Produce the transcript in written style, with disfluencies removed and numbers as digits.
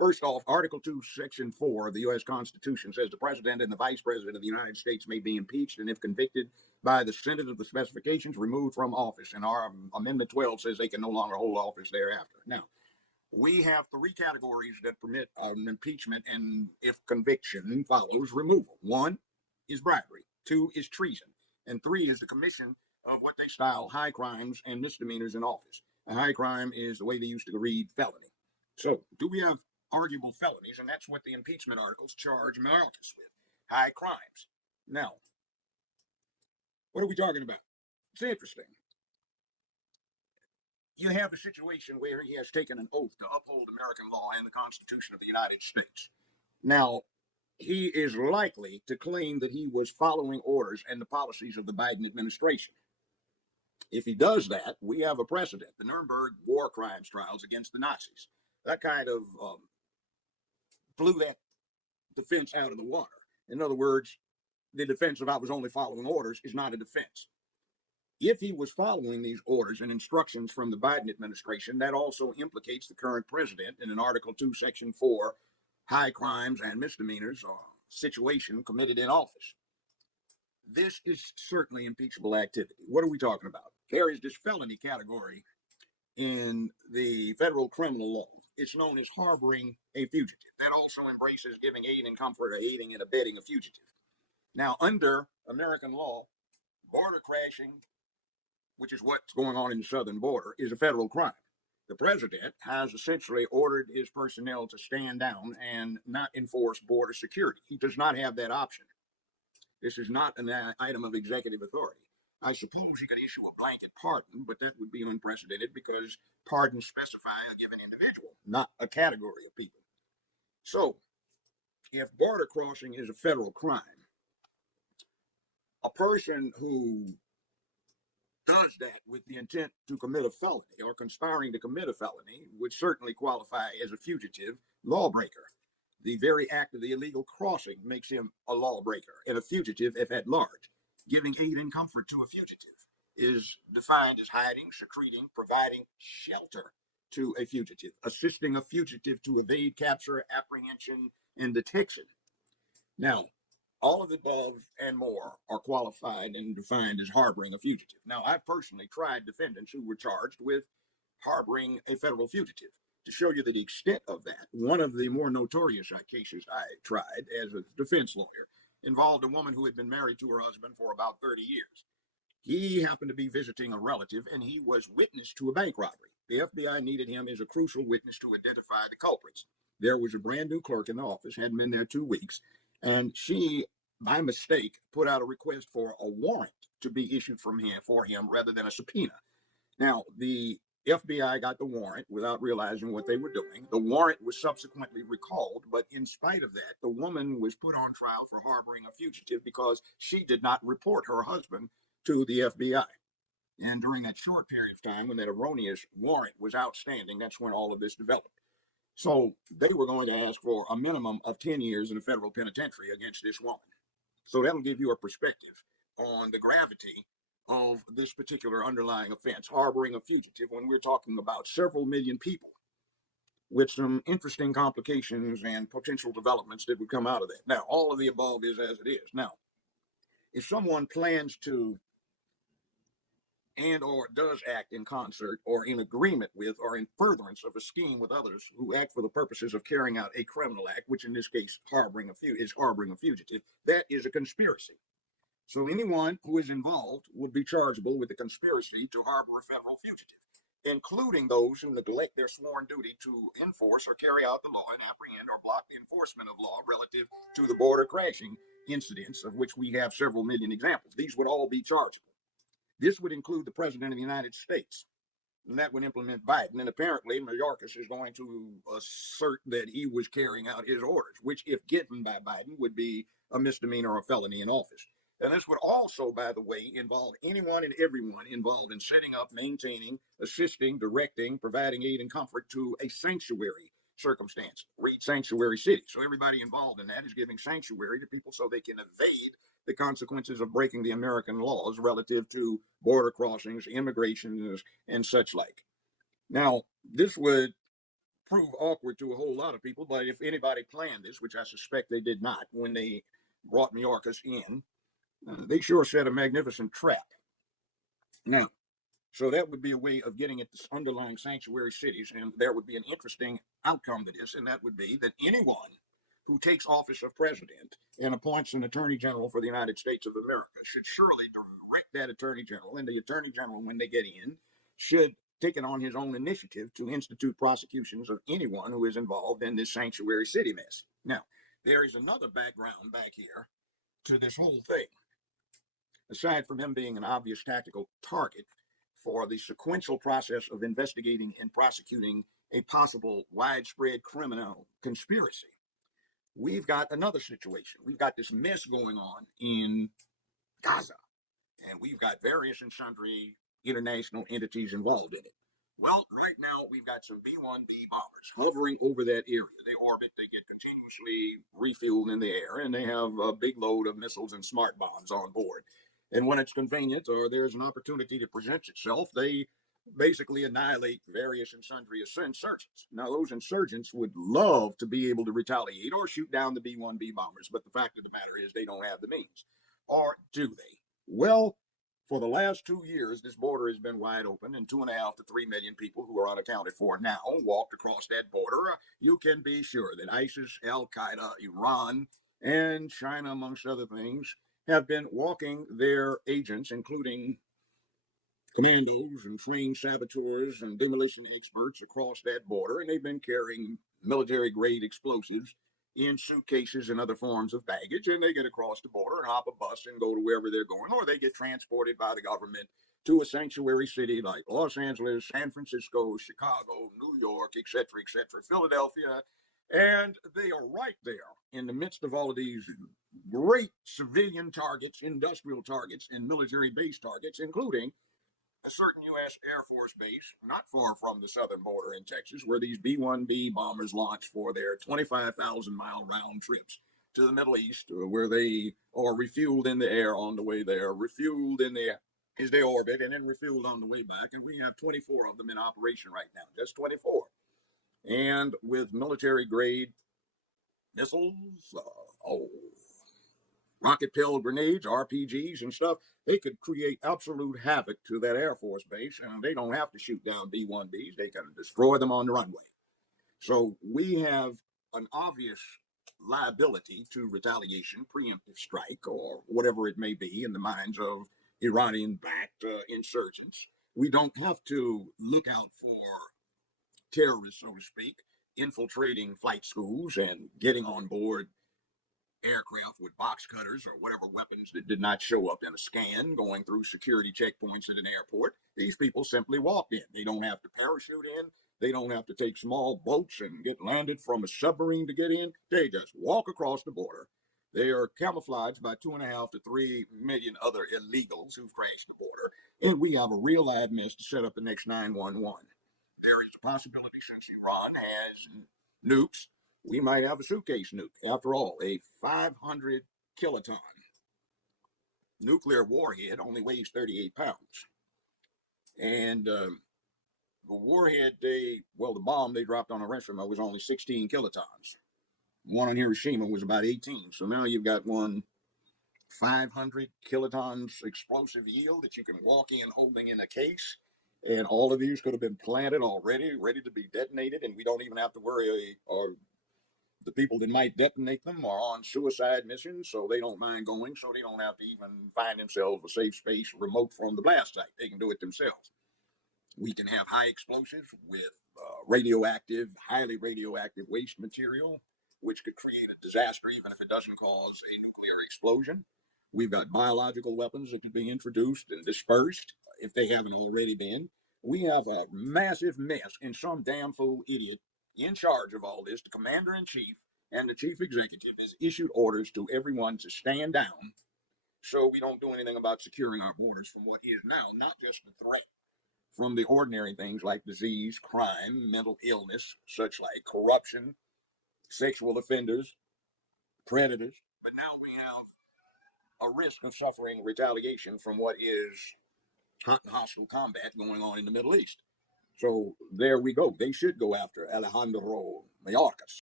First off, Article 2, Section 4 of the U.S. Constitution says the President and the Vice President of the United States may be impeached, and if convicted by the Senate of the specifications, removed from office. And our Amendment 12 says they can no longer hold office thereafter. Now, we have three categories that permit an impeachment, and if conviction follows, removal. One is bribery, two is treason, and three is the commission of what they style high crimes and misdemeanors in office. A high crime is the way they used to read felony. So, do we have arguable felonies? And that's what the impeachment articles charge Mayorkas with, high crimes. Now, what are we talking about? It's interesting. You have a situation where he has taken an oath to uphold American law and the Constitution of the United States. Now, he is likely to claim that he was following orders and the policies of the Biden administration. If he does that, we have a precedent, the Nuremberg war crimes trials against the Nazis. That kind of blew that defense out of the water. In other words, the defense of I was only following orders is not a defense. If he was following these orders and instructions from the Biden administration, that also implicates the current president in an Article 2, Section 4, high crimes and misdemeanors situation committed in office. This is certainly impeachable activity. What are we talking about? Carries this felony category in the federal criminal law. It's known as harboring a fugitive. That also embraces giving aid and comfort or aiding and abetting a fugitive. Now, under American law, border crashing, which is what's going on in the southern border, is a federal crime. The president has essentially ordered his personnel to stand down and not enforce border security. He does not have that option. This is not an item of executive authority. I suppose he could issue a blanket pardon, but that would be unprecedented because pardons specify a given individual, not a category of people. So, if border crossing is a federal crime, a person who does that with the intent to commit a felony or conspiring to commit a felony would certainly qualify as a fugitive lawbreaker. The very act of the illegal crossing makes him a lawbreaker and a fugitive if at large. Giving aid and comfort to a fugitive is defined as hiding, secreting, providing shelter to a fugitive, assisting a fugitive to evade capture, apprehension, and detection. Now, all of the above and more are qualified and defined as harboring a fugitive. Now, I've personally tried defendants who were charged with harboring a federal fugitive. To show you the extent of that, one of the more notorious cases I tried as a defense lawyer involved a woman who had been married to her husband for about 30 years. He happened to be visiting a relative, and he was witness to a bank robbery. The FBI needed him as a crucial witness to identify the culprits. There was a brand new clerk in the office, hadn't been there 2 weeks, and she, by mistake, put out a request for a warrant to be issued for him rather than a subpoena. Now, the FBI got the warrant without realizing what they were doing. The warrant was subsequently recalled, but in spite of that, the woman was put on trial for harboring a fugitive because she did not report her husband to the FBI. And during that short period of time when that erroneous warrant was outstanding, that's when all of this developed. So they were going to ask for a minimum of 10 years in a federal penitentiary against this woman. So that'll give you a perspective on the gravity of this particular underlying offense, harboring a fugitive, when we're talking about several million people with some interesting complications and potential developments that would come out of that. Now, all of the above is as it is. Now, if someone plans to and or does act in concert or in agreement with or in furtherance of a scheme with others who act for the purposes of carrying out a criminal act, which in this case harboring a fugitive, that is a conspiracy. So anyone who is involved would be chargeable with the conspiracy to harbor a federal fugitive, including those who neglect their sworn duty to enforce or carry out the law and apprehend or block the enforcement of law relative to the border crashing incidents, of which we have several million examples. These would all be chargeable. This would include the President of the United States, and that would implement Biden. And apparently, Mayorkas is going to assert that he was carrying out his orders, which, if given by Biden, would be a misdemeanor or felony in office. And this would also, by the way, involve anyone and everyone involved in setting up, maintaining, assisting, directing, providing aid and comfort to a sanctuary circumstance. Read sanctuary city. So everybody involved in that is giving sanctuary to people so they can evade the consequences of breaking the American laws relative to border crossings, immigration, and such like. Now, this would prove awkward to a whole lot of people, but if anybody planned this, which I suspect they did not when they brought Mayorkas in, they sure set a magnificent trap. Now, so that would be a way of getting at the underlying sanctuary cities, and there would be an interesting outcome to this, and that would be that anyone who takes office of president and appoints an attorney general for the United States of America should surely direct that attorney general, and the attorney general, when they get in, should take it on his own initiative to institute prosecutions of anyone who is involved in this sanctuary city mess. Now, there is another background back here to this whole thing. Aside from him being an obvious tactical target for the sequential process of investigating and prosecuting a possible widespread criminal conspiracy, we've got another situation. We've got this mess going on in Gaza, and we've got various and sundry international entities involved in it. Well, right now we've got some B-1B bombers hovering over that area. They orbit, they get continuously refueled in the air, and they have a big load of missiles and smart bombs on board. And when it's convenient or there's an opportunity to present itself, they basically annihilate various and sundry insurgents. Now, those insurgents would love to be able to retaliate or shoot down the B-1B bombers, but the fact of the matter is they don't have the means. Or do they? Well, for the last 2 years, this border has been wide open, and 2.5 to 3 million people who are unaccounted for now walked across that border. You can be sure that ISIS, Al Qaeda, Iran, and China, amongst other things, have been walking their agents, including commandos and trained saboteurs and demolition experts, across that border, and they've been carrying military grade explosives in suitcases and other forms of baggage, and they get across the border and hop a bus and go to wherever they're going, or they get transported by the government to a sanctuary city like Los Angeles, San Francisco, Chicago, New York, etc., Philadelphia, and they are right there in the midst of all of these great civilian targets, industrial targets, and military base targets, including a certain U.S. Air Force base not far from the southern border in Texas, where these B-1B bombers launch for their 25,000-mile round trips to the Middle East, where they are refueled in the air on the way there, refueled in the air as they orbit, and then refueled on the way back. And we have 24 of them in operation right now, just 24. And with military-grade missiles, rocket-propelled grenades, RPGs, and stuff, they could create absolute havoc to that Air Force base, and they don't have to shoot down B-1Bs. They can destroy them on the runway. So we have an obvious liability to retaliation, preemptive strike, or whatever it may be in the minds of Iranian-backed insurgents. We don't have to look out for terrorists, so to speak, infiltrating flight schools and getting on board aircraft with box cutters or whatever weapons that did not show up in a scan going through security checkpoints at an airport. These people simply walked in. They don't have to parachute in. They don't have to take small boats and get landed from a submarine to get in. They just walk across the border. They are camouflaged by 2.5 to 3 million other illegals who've crashed the border. And we have a real live mess to set up the next 911. There is a possibility, since Iran has nukes, we might have a suitcase nuke. After all, a 500 kiloton nuclear warhead only weighs 38 pounds. And the warhead the bomb they dropped on Hiroshima was only 16 kilotons. One on Hiroshima was about 18. So now you've got one 500 kilotons explosive yield that you can walk in holding in a case. And all of these could have been planted already, ready to be detonated, and we don't even have to worry, or the people that might detonate them are on suicide missions, so they don't mind going, so they don't have to even find themselves a safe space remote from the blast site. They can do it themselves. We can have high explosives with highly radioactive waste material, which could create a disaster even if it doesn't cause a nuclear explosion. We've got biological weapons that can be introduced and dispersed if they haven't already been. We have a massive mess, and some damn fool idiot in charge of all this, the commander-in-chief and the chief executive, has issued orders to everyone to stand down so we don't do anything about securing our borders from what is now not just a threat from the ordinary things like disease, crime, mental illness, such like corruption, sexual offenders, predators, but now we have a risk of suffering retaliation from what is hot and hostile combat going on in the Middle East. So there we go. They should go after Alejandro Mayorkas.